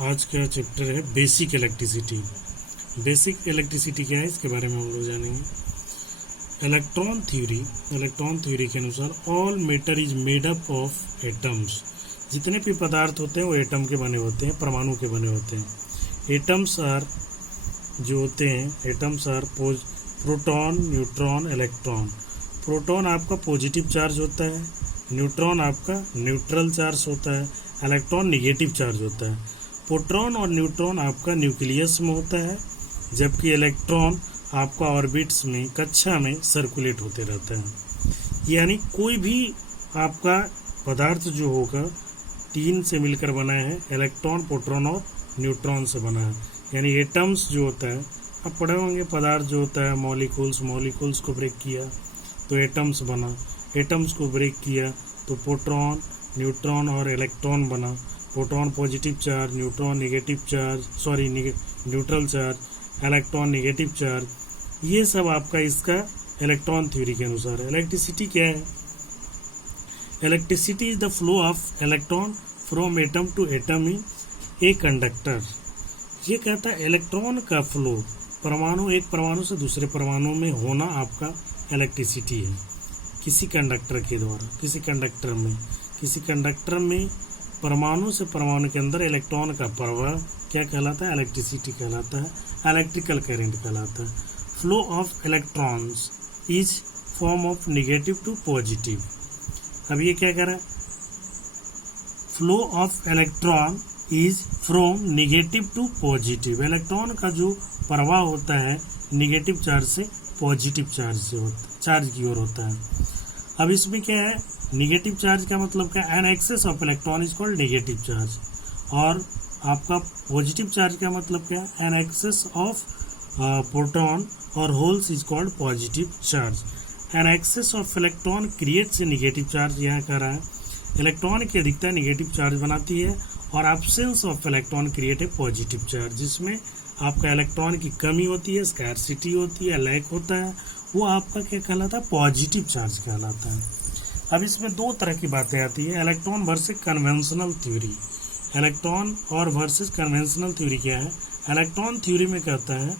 आज का चैप्टर है बेसिक इलेक्ट्रिसिटी। बेसिक इलेक्ट्रिसिटी क्या है, इसके बारे में हम लोग जानेंगे। इलेक्ट्रॉन थ्योरी के अनुसार all matter is made up of atoms. जितने भी पदार्थ होते हैं वो एटम के बने होते हैं, परमाणु के बने होते हैं। एटम्स आर जो होते हैं, atoms are proton, neutron, electron. Proton आपका पॉजिटिव चार्ज होता है, न्यूट्रॉन आपका न्यूट्रल चार्ज होता है, इलेक्ट्रॉन निगेटिव चार्ज होता है। प्रोटॉन और न्यूट्रॉन आपका न्यूक्लियस में होता है, जबकि इलेक्ट्रॉन आपका ऑर्बिट्स में, कक्षा में सर्कुलेट होते रहता है। यानी कोई भी आपका पदार्थ जो होगा तीन से मिलकर बना है, इलेक्ट्रॉन, प्रोटॉन और न्यूट्रॉन से बना है। यानी एटम्स जो होता है, आप पढ़े होंगे, पदार्थ जो होता है मॉलिक्यूल्स को ब्रेक किया तो एटम्स बना, एटम्स को ब्रेक किया तो प्रोटॉन, न्यूट्रॉन और इलेक्ट्रॉन बना। Proton positive charge, neutron negative charge, neutral charge, electron negative charge. ये सब आपका इसका इलेक्ट्रॉन थ्योरी के अनुसार है। इलेक्ट्रिसिटी क्या है? Electricity is the flow of electron from atom to atom in a conductor. ये कहता है इलेक्ट्रॉन का फ्लो परमाणु, एक परमाणु से दूसरे परमाणु में होना आपका इलेक्ट्रिसिटी है, किसी कंडक्टर के द्वारा, किसी कंडक्टर में परमाणु से परमाणु के अंदर इलेक्ट्रॉन का प्रवाह क्या कहलाता है? इलेक्ट्रिसिटी कहलाता है, इलेक्ट्रिकल करंट कहलाता है। Flow of electrons is form of negative to positive. अब ये क्या कह रहा है? Flow of electron is from negative to positive. Electron का जो प्रवाह होता है नेगेटिव चार्ज से पॉजिटिव चार्ज की ओर होता है। अब इसमें क्या है? नेगेटिव चार्ज का मतलब क्या? An excess of electron is called negative charge. और आपका पॉजिटिव चार्ज का मतलब क्या? एन एक्सेस ऑफ प्रोटॉन और holes is called positive charge. An excess of electron creates a negative charge. यहाँ कह रहा है इलेक्ट्रॉन की अधिकता नेगेटिव चार्ज बनाती है, और absence of electron create a positive charge. जिसमें आपका इलेक्ट्रॉन की कमी होती है, स्कैरसिटी होती है, लैक होता है, वो आपका क्या कहलाता है? पॉजिटिव चार्ज कहलाता है। अब इसमें दो तरह की बातें आती है, electron versus conventional theory. Electron और वर्सेस कन्वेंशनल थ्योरी क्या है? इलेक्ट्रॉन थ्योरी में कहता है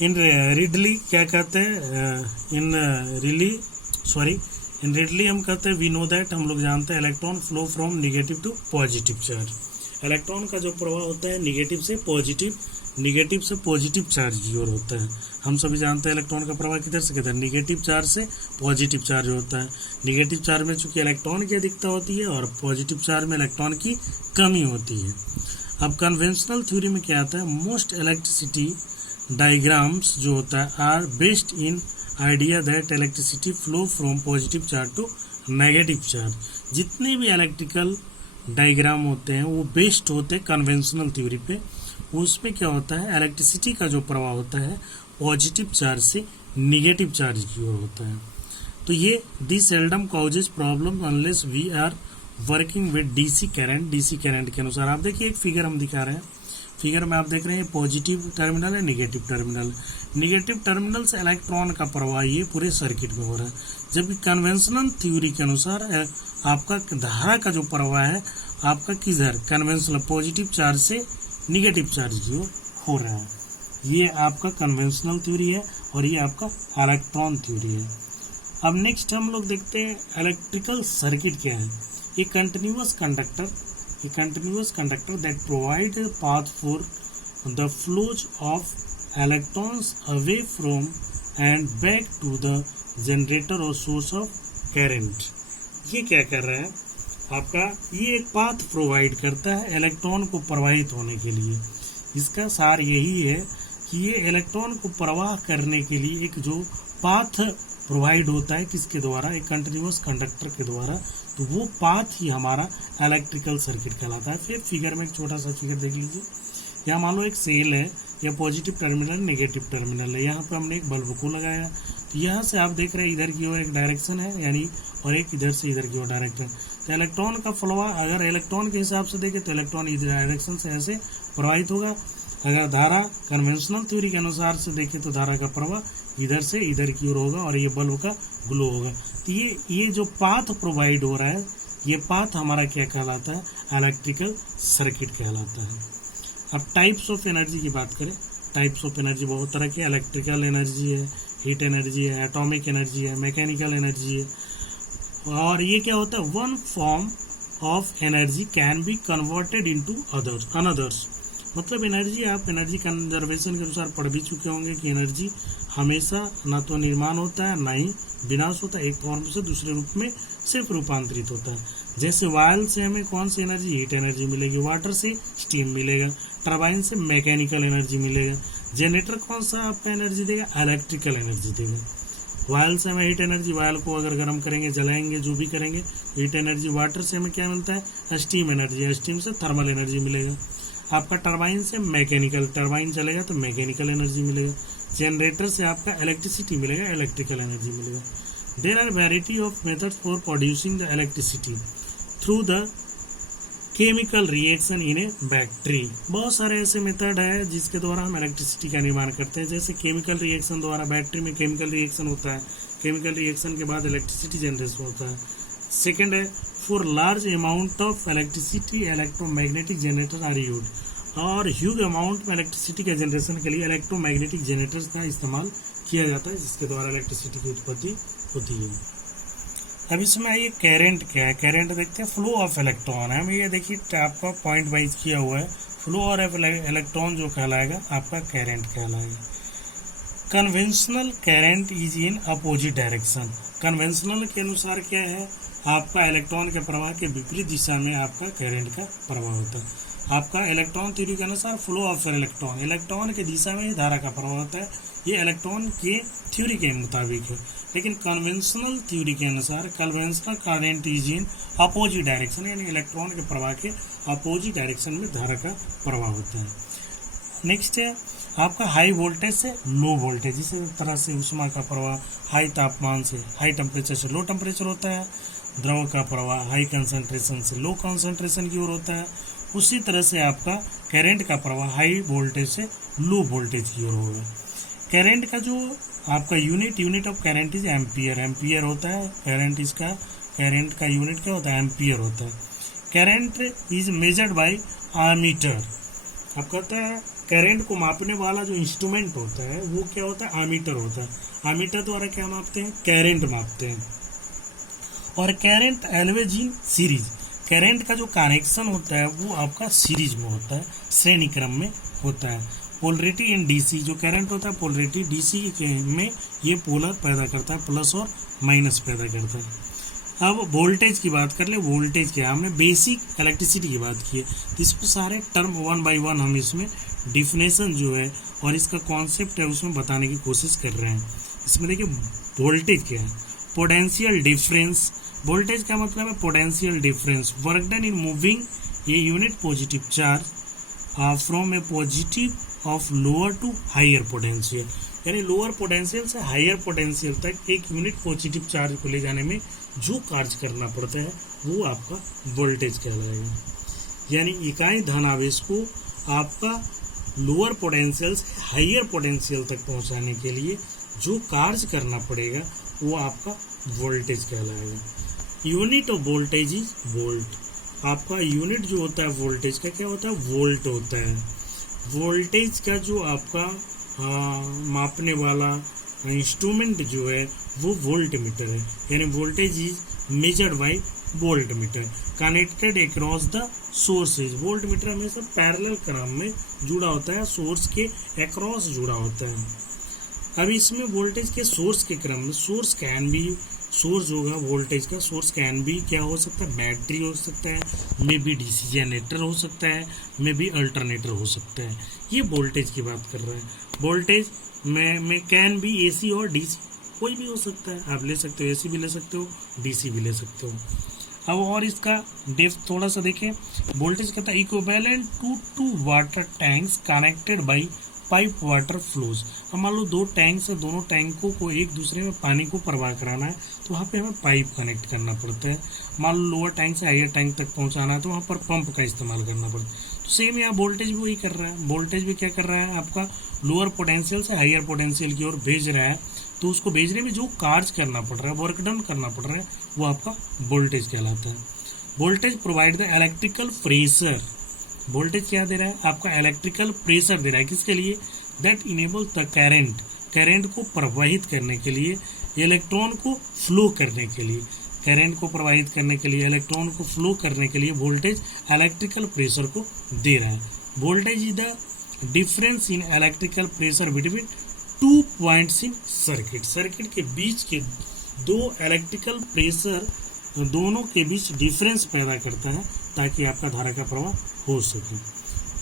इन रिडली क्या कहते हैं, इन रिडली हम कहते हैं वी नो दैट, हम लोग जानते हैं electron flow from negative to positive charge. Electron का जो प्रवाह होता है नेगेटिव से पॉजिटिव चार्ज की ओर होता है। हम सभी जानते हैं इलेक्ट्रॉन का प्रवाह किधर से किधर? नेगेटिव चार्ज से पॉजिटिव चार्ज होता है। नेगेटिव चार्ज में चूंकि इलेक्ट्रॉन की अधिकता होती है और पॉजिटिव चार्ज में इलेक्ट्रॉन की कमी होती है। अब कन्वेंशनल थ्योरी में क्या आता है? मोस्ट इलेक्ट्रिसिटी डायग्राम्स जो होता है are based in idea that electricity flow from positive charge to negative charge. जितने भी इलेक्ट्रिकल डायग्राम होते हैं वो बेस्ड होते हैं कन्वेंशनल थ्योरी पे। उसमें क्या होता है? इलेक्ट्रिसिटी का जो प्रवाह होता है पॉजिटिव चार्ज से नेगेटिव चार्ज की ओर होता है। तो ये this seldom causes problem unless we are working with DC current के अनुसार। आप देखिए एक फिगर हम दिखा रहे हैं, फिगर में आप देख रहे हैं पॉजिटिव टर्मिनल है, नेगेटिव टर्मिनल। नेगेटिव टर्मिनल से इलेक्ट्रॉन का प्रवाह ये पूरे सर्किट में हो रहा है, जबकि कन्वेंशनल थ्योरी के अनुसार आपका धारा का जो प्रवाह है आपका किधर? कन्वेंशनल पॉजिटिव चार्ज से नेगेटिव चार्ज की ओर हो रहा है। ये आपका कन्वेंशनल थ्योरी है और ये आपका इलेक्ट्रॉन थ्योरी है। अब नेक्स्ट हम लोग देखते हैं इलेक्ट्रिकल सर्किट क्या है। A continuous conductor that provide path for the flows of electrons away from and back to the generator और सोर्स ऑफ करंट। ये क्या कर रहा है? आपका ये एक पाथ प्रोवाइड करता है इलेक्ट्रॉन को प्रवाहित होने के लिए। इसका सार यही है कि ये इलेक्ट्रॉन को प्रवाह करने के लिए एक जो पाथ प्रोवाइड होता है किसके द्वारा? एक कंटिन्यूअस कंडक्टर के द्वारा। तो वो पाथ ही हमारा इलेक्ट्रिकल सर्किट कहलाता है। फिर फिगर में एक छोटा सा फिगर देख लीजिए। यहाँ मान लो एक सेल है, या पॉजिटिव टर्मिनल, नेगेटिव टर्मिनल है। यहाँ पर हमने एक बल्ब को लगाया, तो यहाँ से आप देख रहे हैं इधर की ओर एक डायरेक्शन है, यानी और एक इधर से इधर की ओर डायरेक्शन। तो इलेक्ट्रॉन का फ्लो, अगर इलेक्ट्रॉन के हिसाब से देखें तो इलेक्ट्रॉन इधर डायरेक्शन से ऐसे प्रवाहित होगा। अगर धारा कन्वेंशनल थ्योरी के अनुसार से देखें तो धारा का प्रवाह इधर से इधर की ओर होगा और ये बल्ब का ग्लो होगा। तो ये जो पाथ प्रोवाइड हो रहा है ये पाथ हमारा क्या कहलाता है, इलेक्ट्रिकल सर्किट कहलाता है। अब टाइप्स ऑफ एनर्जी की बात करें, टाइप्स ऑफ एनर्जी बहुत तरह की, इलेक्ट्रिकल एनर्जी है, हीट एनर्जी है, एटॉमिक एनर्जी है, मैकेनिकल एनर्जी है। और ये क्या होता है, one form of energy can be converted into another's. मतलब एनर्जी, आप एनर्जी कंजर्वेशन के अनुसार पढ़ भी चुके होंगे कि एनर्जी हमेशा ना तो निर्माण होता है ना ही विनाश होता है, एक फॉर्म से दूसरे रूप में सिर्फ रूपांतरित होता है। जैसे वायल से हमें कौन सी एनर्जी, हीट एनर्जी मिलेगी, वाटर से स्टीम मिलेगा, टरबाइन से मैकेनिकल एनर्जी मिलेगा, जनरेटर कौन सा आपका एनर्जी देगा, इलेक्ट्रिकल एनर्जी देगा। वायल से हमें हीट एनर्जी, वायल को अगर गर्म करेंगे, जलाएंगे, जो भी करेंगे हीट एनर्जी। वाटर से हमें क्या मिलता है, स्टीम एनर्जी, स्टीम से थर्मल एनर्जी मिलेगा। आपका टरबाइन से मैकेनिकल, टरबाइन चलेगा तो मैकेनिकल एनर्जी मिलेगा। जनरेटर से आपका इलेक्ट्रिसिटी मिलेगा, इलेक्ट्रिकल एनर्जी मिलेगा। There are variety of methods for producing the electricity through the chemical reaction in a battery. बहुत सारे ऐसे मेथड है जिसके द्वारा हम इलेक्ट्रिसिटी का निर्माण करते हैं। जैसे केमिकल रिएक्शन द्वारा, बैटरी में केमिकल रिएक्शन होता है, केमिकल रिएक्शन के बाद इलेक्ट्रिसिटी जनरेशन होता है। सेकेंड है, for large amount of electricity electromagnetic generator are used. और ह्यूज अमाउंट में इलेक्ट्रिसिटी के जनरेशन के लिए इलेक्ट्रोमैग्नेटिक जनरेटर्स का इस्तेमाल किया जाता है, जिसके द्वारा इलेक्ट्रिसिटी की उत्पत्ति होती है। अब इसमें आइए करंट क्या है। करंट देखते हैं, फ्लो ऑफ इलेक्ट्रॉन है। हमें ये देखिए आपका पॉइंट वाइज किया हुआ है। फ्लो ऑफ इलेक्ट्रॉन जो कहलाएगा आपका करंट कहलाएगा। Conventional current is in opposite direction. Conventional के अनुसार क्या है, आपका इलेक्ट्रॉन के प्रवाह के विपरीत दिशा में आपका करंट का प्रवाह होता है। आपका इलेक्ट्रॉन थ्योरी के अनुसार फ्लो ऑफ इलेक्ट्रॉन, इलेक्ट्रॉन के दिशा में ही धारा का प्रवाह होता है। ये इलेक्ट्रॉन के थ्योरी के मुताबिक है। लेकिन कन्वेंशनल थ्योरी के अनुसार conventional current is in opposite direction, यानी इलेक्ट्रॉन के प्रवाह के अपोजिट डायरेक्शन में धारा का प्रवाह होता है। नेक्स्ट है आपका हाई वोल्टेज से लो वोल्टेज। इसी तरह से ऊष्मा का प्रवाह हाई तापमान से, हाई टेम्परेचर से लो टेम्परेचर होता है। द्रव का प्रवाह हाई कंसंट्रेशन से लो कंसंट्रेशन की ओर होता है। उसी तरह से आपका करंट का प्रवाह हाई वोल्टेज से लो वोल्टेज की ओर होगा। करंट का जो आपका unit of current is ampere, ampere होता है करंट। इसका करंट का यूनिट क्या होता है, एम्पियर होता है। Current is measured by ammeter. अब कहता है करंट को मापने वाला जो इंस्ट्रूमेंट होता है वो क्या होता है, आमीटर होता है। आमीटर द्वारा क्या मापते हैं, करंट मापते हैं। और current always in series, current का जो कनेक्शन होता है वो आपका सीरीज में होता है, श्रेणी क्रम में होता है। पोलरिटी इन डीसी, जो करंट होता है पोलरिटी डीसी में ये पोलर पैदा करता है, प्लस और माइनस पैदा करता है। अब वोल्टेज की बात कर ले, वोल्टेज क्या है, हमने बेसिक इलेक्ट्रिसिटी की बात की है, तो इसमें सारे टर्म वन बाय वन हम इसमें डिफिनेशन जो है और इसका कॉन्सेप्ट है उसमें बताने की कोशिश कर रहे हैं। इसमें देखिए वोल्टेज क्या है, पोटेंशियल डिफरेंस। वोल्टेज का मतलब है potential difference, work done in moving a unit positive charge from a positive of lower to higher potential, यानी लोअर पोटेंशियल से हायर पोटेंशियल तक एक यूनिट पॉजिटिव चार्ज को ले जाने में जो कार्य करना पड़ता है वो आपका वोल्टेज कहलाएगा। यानी इकाई धनावेश को आपका लोअर पोटेंशियल से हायर पोटेंशियल तक पहुंचाने के लिए जो कार्य करना पड़ेगा वो आपका वोल्टेज कहलाएगा। Unit of voltage is volt. आपका यूनिट जो होता है वोल्टेज का क्या होता है, वोल्ट होता है। वोल्टेज का जो आपका मापने वाला इंस्ट्रूमेंट जो है वो वोल्ट मीटर है, यानी voltage is measured by volt meter connected across the sources. Volt meter हमेशा पैरेलल क्रम में जुड़ा होता है, सोर्स के अक्रॉस जुड़ा होता है। अब इसमें वोल्टेज के सोर्स के क्रम में सोर्स कैन बी, सोर्स होगा वोल्टेज का, सोर्स कैन बी क्या हो सकता है, बैटरी हो सकता है, मे बी डीसी जनरेटर हो सकता है, मे बी अल्टरनेटर हो सकता है। ये वोल्टेज की बात कर रहे हैं। वोल्टेज में कैन बी एसी और डीसी, कोई भी हो सकता है, आप ले सकते हो, एसी भी ले सकते हो, डीसी भी ले सकते हो। अब और इसका डेप्थ थोड़ा सा देखें। वोल्टेज कहता है equivalent to water tanks connected by pipe water flows. अब मान लो दो टैंक से, दोनों टैंकों को एक दूसरे में पानी को प्रवाह कराना है तो वहाँ पे हमें पाइप कनेक्ट करना पड़ता है। मान लो लोअर टैंक से हायर टैंक तक पहुँचाना है तो वहाँ पर पंप का इस्तेमाल करना पड़ता है। तो सेम यहाँ वोल्टेज भी वही कर रहा है। वोल्टेज भी क्या कर रहा है, आपका लोअर पोटेंशियल से हायर पोटेंशियल की ओर भेज रहा है, तो उसको भेजने में जो कार्य करना पड़ रहा है, वर्क डन करना पड़ रहा है, वो आपका वोल्टेज कहलाता है। Voltage provide the electrical pressure, voltage क्या दे रहा है आपका, इलेक्ट्रिकल प्रेशर दे रहा है, किसके लिए, that enable the current, current को प्रवाहित करने के लिए, इलेक्ट्रॉन को फ्लो करने के लिए, करंट को प्रवाहित करने के लिए, इलेक्ट्रॉन को फ्लो करने के लिए वोल्टेज इलेक्ट्रिकल प्रेशर को दे रहा है। Voltage is the difference in electrical pressure between 2 points in circuit, circuit के बीच के दो इलेक्ट्रिकल प्रेशर दोनों के बीच डिफरेंस पैदा करता है ताकि आपका धारा का प्रवाह हो सके।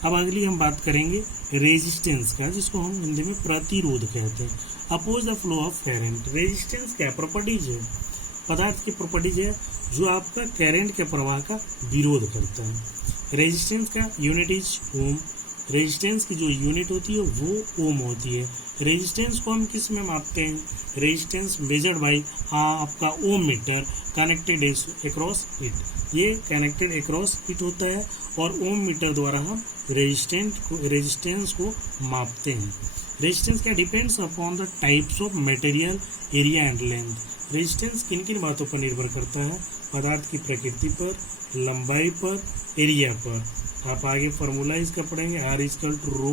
अब अगली हम बात करेंगे रेजिस्टेंस का, जिसको हम हिंदी में प्रतिरोध कहते हैं। Oppose the flow of current, resistance क्या प्रॉपर्टीज है, पदार्थ की प्रॉपर्टीज है जो आपका करंट के प्रवाह का विरोध करता है। रेजिस्टेंस का यूनिट इज ओम, रेजिस्टेंस की जो यूनिट होती है वो ओम होती है। रेजिस्टेंस को हम किस में मापते हैं, रेजिस्टेंस मेजर्ड बाय आपका ओम मीटर कनेक्टेड अक्रॉस इट, ये कनेक्टेड अक्रॉस इट होता है और ओम मीटर द्वारा हम रेजिस्टेंस को मापते हैं। रेजिस्टेंस क्या depends upon the types of material, area and length, resistance किन किन बातों पर निर्भर करता है, पदार्थ की प्रकृति पर, लंबाई पर, एरिया पर। आप आगे फॉर्मूला इसका पढ़ेंगे, R equal to rho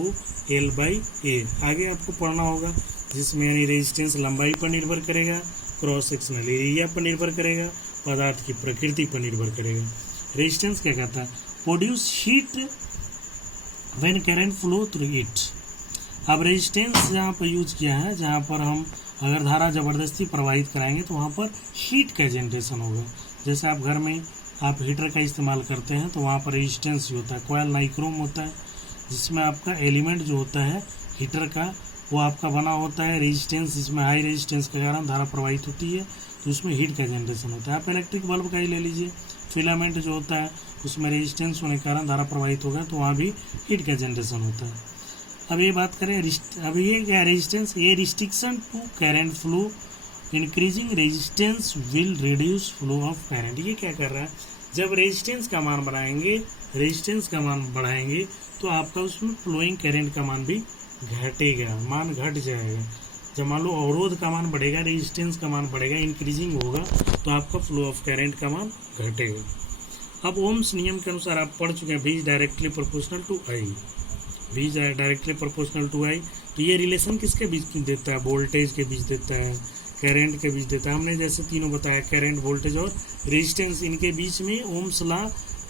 L by A, आगे आपको पढ़ना होगा, जिसमें यानी रेजिस्टेंस लंबाई पर निर्भर करेगा, क्रॉस सेक्शनल एरिया पर निर्भर करेगा, पदार्थ की प्रकृति पर निर्भर करेगा। रेजिस्टेंस क्या कहता है, produce heat when current flow through it. अब रेजिस्टेंस जहाँ पर यूज किया है, जहाँ पर हम अगर धारा जबरदस्ती प्रवाहित कराएंगे तो वहाँ पर हीट का जनरेशन होगा। जैसे आप घर में आप हीटर का इस्तेमाल करते हैं तो वहाँ पर रेजिस्टेंस होता है, कोयल नाइक्रोम होता है, जिसमें आपका एलिमेंट जो होता है हीटर का वो आपका बना होता है रेजिस्टेंस, जिसमें हाई रेजिस्टेंस के कारण धारा प्रवाहित होती है तो उसमें हीट का जनरेशन होता है। आप इलेक्ट्रिक बल्ब का ही ले लीजिए, फिलामेंट जो होता है उसमें रेजिस्टेंस होने के कारण धारा प्रवाहित होगा तो वहाँ भी हीट का जनरेशन होता है। अब ये बात करें, अब ये क्या रेजिस्टेंस, ये restriction to current flow, increasing resistance will reduce flow of current. ये क्या कर रहा है, जब रेजिस्टेंस का मान बढ़ाएंगे, रेजिस्टेंस का मान बढ़ाएंगे तो आपका उसमें फ्लोइंग करंट का मान भी घटेगा, मान घट जाएगा। जब मान लो अवरोध का मान बढ़ेगा, रेजिस्टेंस का मान बढ़ेगा, इंक्रीजिंग होगा तो आपका फ्लो ऑफ करंट का मान घटेगा। अब ओम्स नियम के अनुसार आप पढ़ चुके हैं, V directly proportional to I, V directly proportional to I, तो ये रिलेशन किसके बीच देता है, वोल्टेज के बीच देता है, करंट के बीच देता है। हमने जैसे तीनों बताया, करंट, वोल्टेज और रेजिस्टेंस, इनके बीच में ओम्स लॉ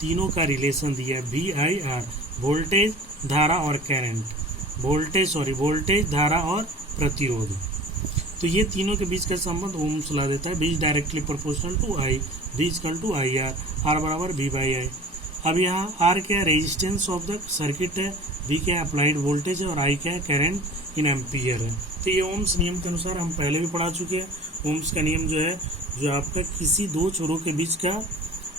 तीनों का रिलेशन दिया है, VIR, वोल्टेज, धारा और करंट, वोल्टेज, धारा और प्रतिरोध। तो ये तीनों के बीच का संबंध ओम्स लॉ देता है, V directly proportional to I, V equal to IR, R बराबर V बाई I। अब यहाँ R क्या है, रेजिस्टेंस ऑफ द सर्किट है, V क्या है, अप्लाइड वोल्टेज है और I क्या है, करंट इन एम्पियर है। तो ये ओम्स नियम के अनुसार हम पहले भी पढ़ा चुके हैं। ओम्स का नियम जो है, जो आपका किसी दो छोरों के बीच का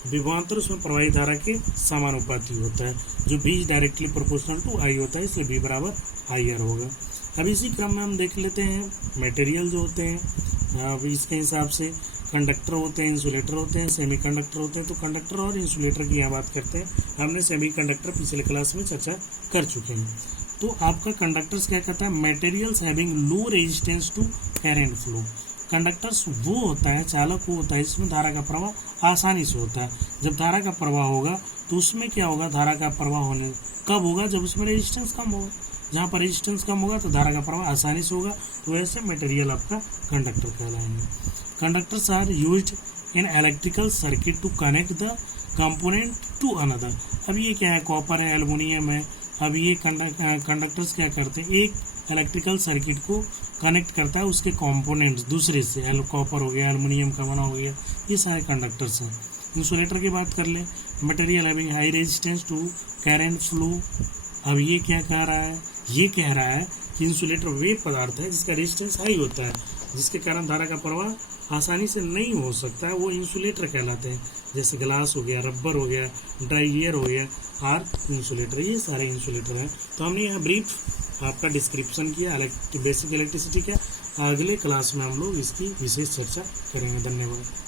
विभवांतर उसमें प्रवाहित धारा के समानुपाती होता है, जो V directly proportional to I होता है, इसलिए V बराबर IR होगा। अब इसी क्रम में हम देख लेते हैं मटेरियल जो होते हैं। अब इसके हिसाब से कंडक्टर होते हैं, इंसुलेटर होते हैं, सेमीकंडक्टर होते हैं। तो कंडक्टर और इंसुलेटर की यहाँ बात करते हैं। हमने सेमीकंडक्टर पिछले क्लास में चर्चा कर चुके हैं। तो आपका कंडक्टर्स क्या कहता है, materials having low resistance to current flow. Conductors वो होता है, चालक वो होता है जिसमें धारा का प्रवाह आसानी से होता है। जब धारा का प्रवाह होगा तो उसमें क्या होगा, धारा का प्रवाह होने कब होगा, जब उसमें रेजिस्टेंस कम होगा। जहाँ पर रेजिस्टेंस कम होगा तो धारा का प्रवाह आसानी से होगा, तो वैसे मटेरियल आपका कंडक्टर कहलाएंगे। Conductors are used in electrical circuit to connect the component to another. अब ये क्या है, कॉपर है, एल्युमिनियम है। अब ये कंडक्टर्स क्या करते हैं, एक इलेक्ट्रिकल सर्किट को कनेक्ट करता है उसके कंपोनेंट्स दूसरे से, कॉपर हो गया, एल्युमिनियम का बना हो गया, ये सारे कंडक्टर्स हैं। इंसुलेटर की बात कर ले, material having high resistance to current flow. अब ये क्या कह रहा है, ये कह रहा है कि इंसुलेटर वे पदार्थ है जिसका रेजिस्टेंस हाई होता है, जिसके कारण धारा का प्रवाह आसानी से नहीं हो सकता है, वो इंसुलेटर कहलाते हैं। जैसे ग्लास हो गया, रबर हो गया, ड्राई एयर हो गया, आर इंसुलेटर, ये सारे इंसुलेटर हैं। तो हमने यहाँ ब्रीफ आपका डिस्क्रिप्शन किया बेसिक इलेक्ट्रिसिटी का। अगले क्लास में हम लोग इसकी विशेष चर्चा करेंगे। धन्यवाद।